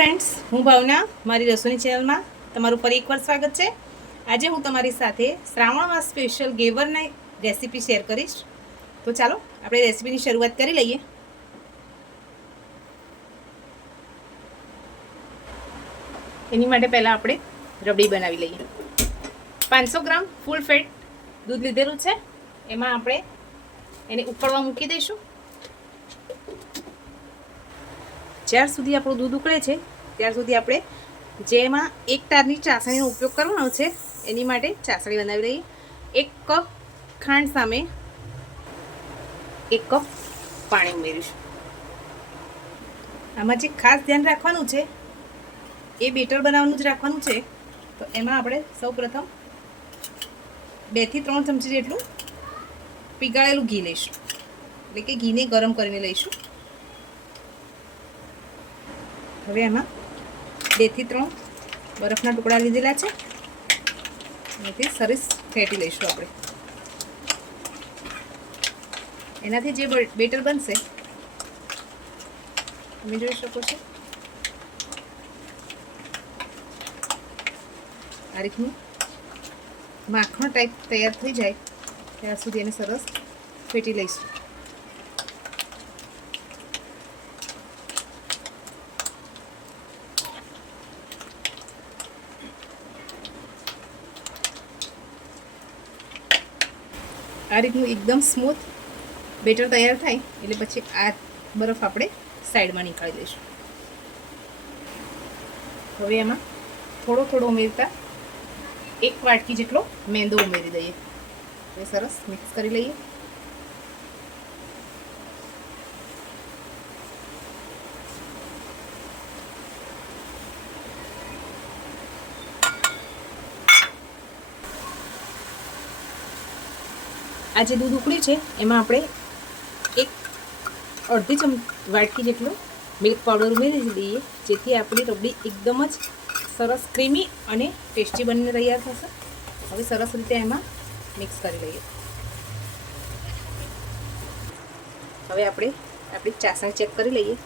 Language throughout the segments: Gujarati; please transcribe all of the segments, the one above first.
ફ્રેન્ડ્સ, હું ભાવના મારી રસોઈની ચેનલમાં તમારું ફરી એકવાર સ્વાગત છે। આજે હું તમારી સાથે શ્રાવણ માસ સ્પેશિયલ ગેવરની રેસીપી શેર કરીશ। તો ચાલો આપણે રેસીપીની શરૂઆત કરી લઈએ। એની માટે પહેલાં આપણે રબડી બનાવી લઈએ। 500 ગ્રામ ફૂલ ફેટ દૂધ લીધેલું છે, એમાં આપણે એને ઉકળવા મૂકી દઈશું। જ્યાર સુધી આપણું દૂધ ઉકળે છે ત્યાર સુધી આપણે જેમાં એક તારની ચાસણીનો ઉપયોગ કરવાનો છે એની માટે ચાસણી બનાવી લઈએ। 1 કપ ખાંડ સામે 1 કપ પાણી ઉમેરીશું। આમાં જે ખાસ ધ્યાન રાખવાનું છે એ બેટર બનાવવાનું જ રાખવાનું છે। તો એમાં આપણે સૌપ્રથમ 2 થી 3 ચમચી જેટલું પીગાળેલું ઘી લઈશું, એટલે કે ઘીને ગરમ કરીને લઈશું। હવે એમાં 2 થી 3 બરફના ટુકડા લીધેલા છે, એનાથી સરસ ફેટી લઈશું આપણે। એનાથી જે બેટર બનશે તમે જોઈ શકો છો આ રીતનું માખણ ટાઈપ તૈયાર થઈ જાય ત્યાર સુધી એને સરસ ફેટી લઈશું। આ રીતનું એકદમ સ્મૂથ બેટર તૈયાર થાય એટલે પછી આ બરફ આપણે સાઈડમાં નીકાળી દઈશું। હવે એમાં થોડો થોડો ઉમેરતા 1 વાટકી જેટલો મેંદો ઉમેરી દઈએ। હવે સરસ મિક્સ કરી લઈએ। આ જે દૂધ ઉકળ્યું છે એમાં આપણે 1/2 વાટકી જેટલો મિલ્ક પાવડર ઉમેરી દઈએ, જેથી આપણી રબડી એકદમ જ સરસ ક્રીમી અને ટેસ્ટી બનીને તૈયાર થશે। હવે સરસ રીતે એમાં મિક્સ કરી લઈએ। હવે આપણે આપણી ચાસણી ચેક કરી લઈએ।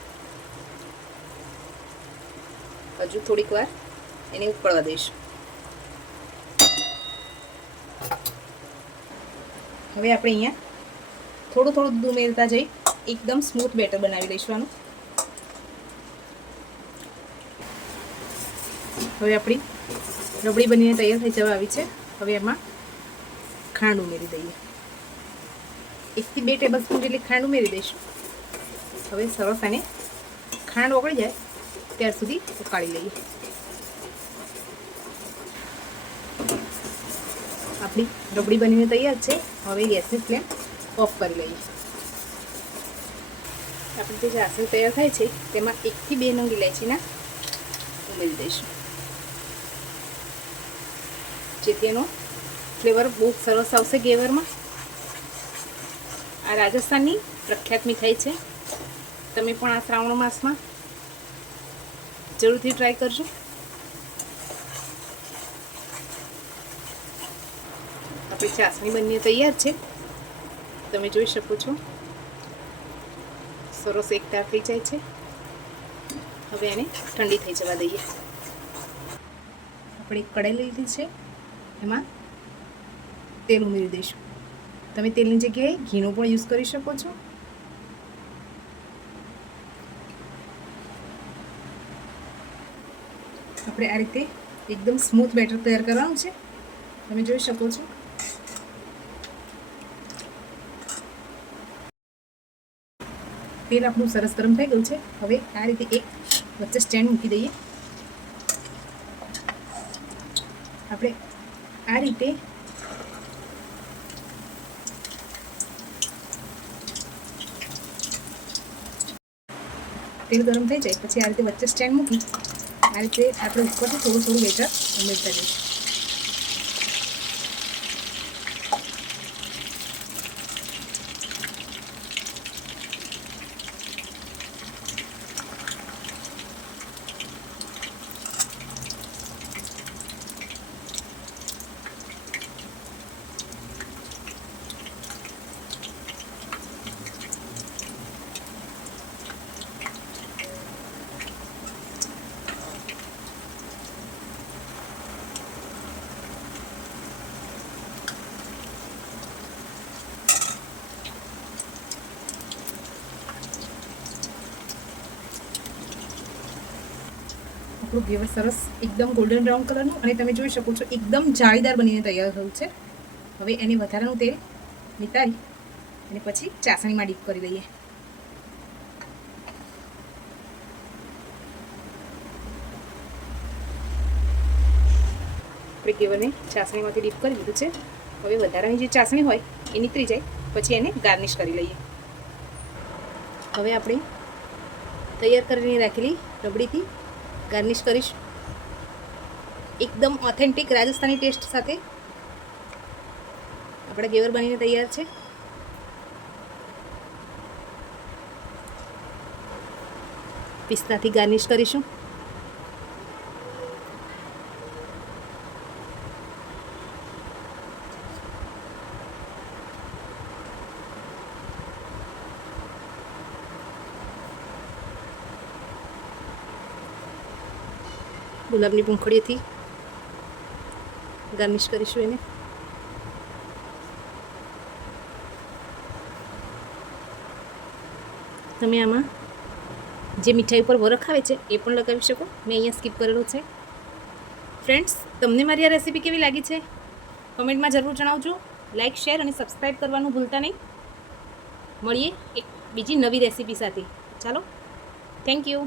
હજુ થોડીક વાર એને ઉકળવા દઈશું। હવે આપણે અહીંયા થોડું થોડું દૂધ ઉમેરતા જઈ એકદમ સ્મૂથ બેટર બનાવી લઈશું આનું। હવે આપણી રબડી બનીને તૈયાર થઈ જવા આવી છે। હવે એમાં ખાંડ ઉમેરી દઈએ, 1 થી 2 ટેબલસ્પૂન જેટલી ખાંડ ઉમેરી દઈશું। હવે સરસ આને ખાંડ ઓગળી જાય ત્યાર સુધી ઉકાળી લઈએ। આપણી રબડી બનીને તૈયાર છે। હવે ગેસની ફ્લેમ ઓફ કરી લઈએ। આપણી જે ચાસણી તૈયાર થાય છે તેમાં 1 થી 2 નંગ ઇલાયચીના ઉમેરી દઈશું, જેથી એનો ફ્લેવર બહુ સરસ આવશે ગેવરમાં। આ રાજસ્થાનની પ્રખ્યાત મીઠાઈ છે, તમે પણ આ શ્રાવણ માસમાં જરૂરથી ટ્રાય કરજો। આપણી ચાસણી બનીને તૈયાર છે, તમે જોઈ શકો છો સરસ એકઠા થઈ જાય છે। હવે એને ઠંડી થઈ જવા દઈએ। આપણે એક કઢાઈ લીધી છે, એમાં તેલ ઉમેરી દઈશું। તમે તેલની જગ્યાએ ઘીનો પણ યુઝ કરી શકો છો। આપણે આ રીતે એકદમ સ્મૂથ બેટર તૈયાર કરવાનું છે, તમે જોઈ શકો છો। તેલ આપણું સરસ ગરમ થઈ ગયું છે। હવે આ રીતે એક વચ્ચે સ્ટેન્ડ મૂકી દઈએ। આપણે આ રીતે તેલ ગરમ થઈ જાય પછી આ રીતે વચ્ચે સ્ટેન્ડ મૂકી આ રીતે આપણે ઉપરથી થોડું થોડું બેટર ઉમેરતા જઈશું। આપણું ઘેવર સરસ એકદમ ગોલ્ડન બ્રાઉન કલરનું અને તમે જોઈ શકો છો એકદમ જાળીદાર બનીને તૈયાર થયું છે. હવે એને વધારાનું તેલ નિતારી અને પછી ચાસણીમાં ડીપ કરી દઈએ. આપણે ઘેવરને ચાસણીમાંથી ડીપ કરી દીધું છે. હવે વધારાની જે ચાસણી હોય એ નીતરી જાય પછી એને ગાર્નિશ કરી લઈએ. હવે આપણે તૈયાર કરીને રાખેલી રબડીથી ગાર્નિશ કરીશું. એકદમ ઓથેન્ટિક રાજસ્થાની ટેસ્ટ સાથે આપણા ઘેવર બનીને તૈયાર છે. પિસ્તાથી ગાર્નિશ કરીશું. ગુલાબની પૂંખડીથી ગાર્નિશ કરીશું એને. તમે આમાં જે મીઠાઈ ઉપર વરખ આવે છે એ પણ લગાવી શકો. મેં અહીંયા સ્કીપ કરેલો છે. ફ્રેન્ડ્સ, તમને મારી આ રેસીપી કેવી લાગી છે કમેન્ટમાં જરૂર જણાવજો. લાઇક, શેર અને સબસ્ક્રાઈબ કરવાનું ભૂલતા નહીં. મળીએ એક બીજી નવી રેસીપી સાથે. ચાલો, થેન્ક યુ.